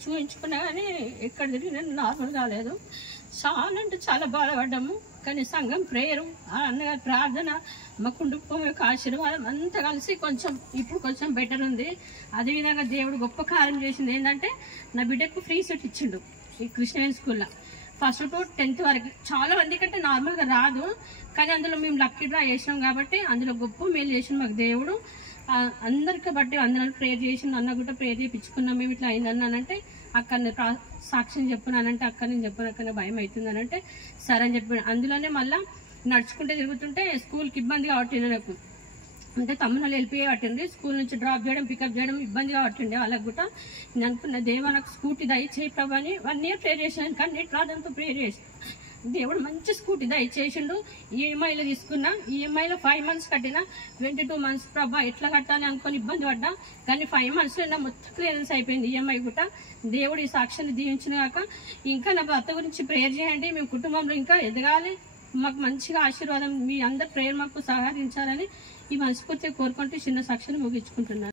చూపించుకున్నా కానీ ఎక్కడ తిరిగి నార్మల్ కాలేదు. చాలా అంటే చాలా బాధపడ్డాము. కానీ సంఘం ప్రేయరు, అన్నగారి ప్రార్థన, మా కుటుంబం యొక్క ఆశీర్వాదం అంతా కలిసి కొంచెం ఇప్పుడు కొంచెం బెటర్ ఉంది. అదేవిధంగా దేవుడు గొప్ప కార్యం చేసింది ఏంటంటే నా బిడ్డకు ఫ్రీ సీట్ ఇచ్చిండు ఈ క్రిస్టియన్ స్కూల్లో. ఫస్ట్ టు 10th వరకు. చాలా మంది కంటే నార్మల్గా రాదు, కానీ అందులో మేము లక్కీ డ్రా చేసినాం కాబట్టి అందులో గొప్ప మేలు చేసిన మాకు దేవుడు. అందరికీ బట్టి అందరం ప్రేయర్ చేసిన, అన్న కూడా ప్రేయర్ చేయించుకున్నాం. మేము ఇట్లా అయిందన్నానంటే అక్కడిని సాక్ష్యం చెప్పినానంటే అక్కడ నేను చెప్పిన అక్కడ భయం అవుతుందనంటే సరే అని చెప్పి అందులోనే మళ్ళీ నడుచుకుంటే తిరుగుతుంటే స్కూల్కి ఇబ్బంది కాబట్టి నాకు అంటే తమ్ముళ్ళు వెళ్ళిపోయి పట్టింది. స్కూల్ నుంచి డ్రాప్ చేయడం పికప్ చేయడం ఇబ్బందిగా పట్టిండే వాళ్ళకి కూడా. నేను అనుకున్న దేవా నాకు స్కూటీ దయచేయి ప్రభు అని 1 year ప్రేయర్ చేసాను. కానీ నేను రాదంతా ప్రేయర్ చేసాను. దేవుడు మంచి స్కూటీ దయచేసిండు. ఈఎంఐలో తీసుకున్నా, ఈఎంఐలో 5 months కట్టినా, 22 months ప్రభా ఎట్లా కట్టాలి అనుకొని ఇబ్బంది పడ్డా. కానీ 5 monthsలో నా మొత్తం క్లియరెన్స్ అయిపోయింది ఈఎంఐ కూడా. దేవుడు ఈ సాక్ష్యాన్ని దీవించిన కాక ఇంకా నా భర్త గురించి ప్రేయర్ చేయండి. మేము కుటుంబంలో ఇంకా ఎదగాలి, మాకు మంచిగా ఆశీర్వాదం, మీ అందరి ప్రేయర్ మాకు సహకరించాలని ఈ మనస్ఫూర్తిగా కోరుకుంటూ చిన్న సాక్ష్యాన్ని ముగించుకుంటున్నాను.